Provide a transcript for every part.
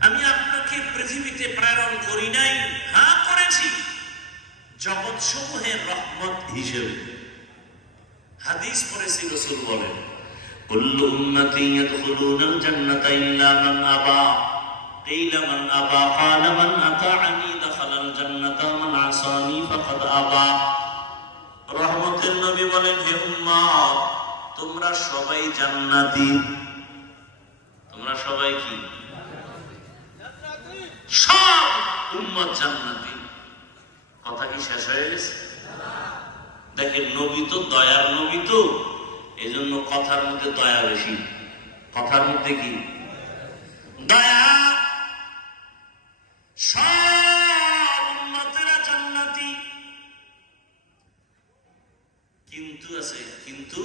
আমি আপনাকে পৃথিবীতে প্রেরণ করি নাই হ্যাঁ করেছি। জগৎ সমূহের রহমত হিসেবে। হাদিস পড়েছি রাসূল বলেন। কুল্লু উম্মতি ইয়াদখুলুনাল জান্নাতা ইল্লা মান আবা قيل من أبى قال من أطاعني دخل الجنة ومن عصاني فقد أبى রহমতের নবী বলেন হে উম্মত তোমরা সবাই জান্নাতি তোমরা সবাই কি সব উম্মত জান্নাতি কথা কি শেষ হয়ে গেছে দেখেন নবী তো দয়ার নবী তো এজন্য কথার মধ্যে দয়া বেশি। কথার মধ্যে কি? দয়া! সব উম্মতেরা জান্নাতি। কিন্তু আছে, কিন্তু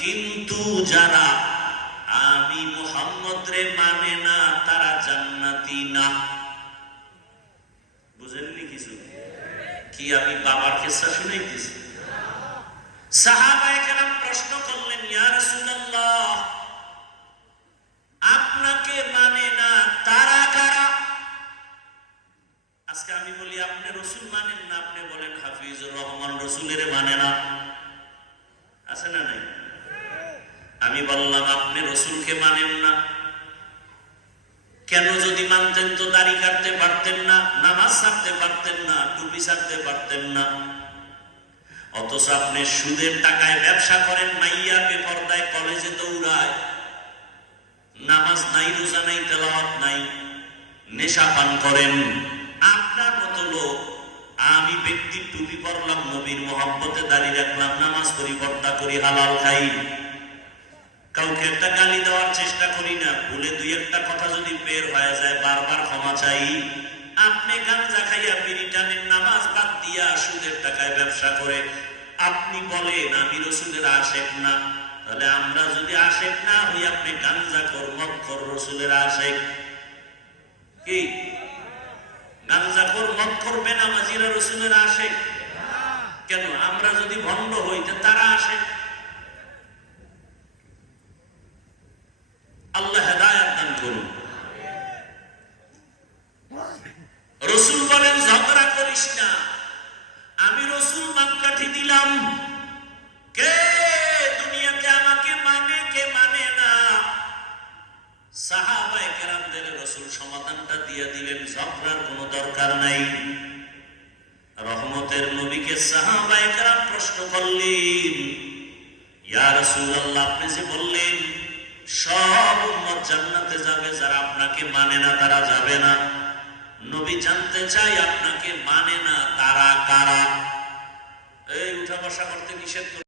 কিন্তু যারা আমি মোহাম্মদ রে মানে না, তারা জান্নাতি না। কি আমি বাবার কেসা শুনাইতেছি সাহাবায়ে কেরাম প্রশ্ন করলেন, ইয়া আপনাকে মানে না তারা কারা? আজকে আমি বলি, আপনি রসুল মানেন না? আপনি বলেন, হাফিজুর রহমান রসুলের মানে না। আছে না নাই? আমি বললাম, আপনি রসুলকে মানেন না। কেন যদি মানতেন তো দাড়ি কাটতে পারতেন না, নামাজ ছাড়তে পারতেন না, টুপি ছাড়তে পারতেন না। অথচ আপনি সুদের টাকায় ব্যবসা করেন মাইয়া বেপরদায় কলেজে দৌড়ায়। নামাজ নাই, রোজা নাই, তেলাওয়াত নাই, নেশা পান করেন। আপনার মতো লোক, আমি ব্যক্তি টুপি পরলাম, নবীর মোহাম্মতে দাঁড়িয়ে রাখলাম, নামাজ করি পর্দা করি, হালাল খাই। কাউকে একটা গালি দেওয়ার চেষ্টা করি না, ভুলে দুই একটা কথা যদি বের হয়ে যায়, বারবার ক্ষমা চাই। আপনি গাঞ্জা খাইয়া বিড়ি নামাজ বাদ দিয়া সুদের টাকায় ব্যবসা করে আপনি বলেন, আমি রসুলের আশেক না। তাহলে আমরা যদি আশেক না হই, আপনি গাঞ্জা কর, মদ কর, রসুলের আশেক। কি? গাঞ্জা কর, মদ করবে না মাজিরা রসুলের আশেক। কেন? আমরা যদি ভণ্ড হই, তো তারা আসে আল্লাহ হেদায়াত দান করুন। রসুল বলেন, ঝগড়া করিস না। আমি রসুল মাপকাঠি দিলাম। কে দুনিয়াতে আমাকে মানে কে মানে না? সাহাবায়ে কেরামদের রসুল সমাধানটা দিয়ে দিলেন। ঝগড়ার কোনো দরকার নাই। রহমতের নবীকে সাহাবায়ে কেরাম প্রশ্ন করলেন, ইয়া রাসূলুল্লাহ, আপনি যে বললেন সব উম্মত জান্নাতে যাবে, যারা আপনাকে মানে না, তারা যাবে না। নবী জানতে চাই আপনাকে মানে না, তারা কারা? এই উঠা বসা করতে নিষেধ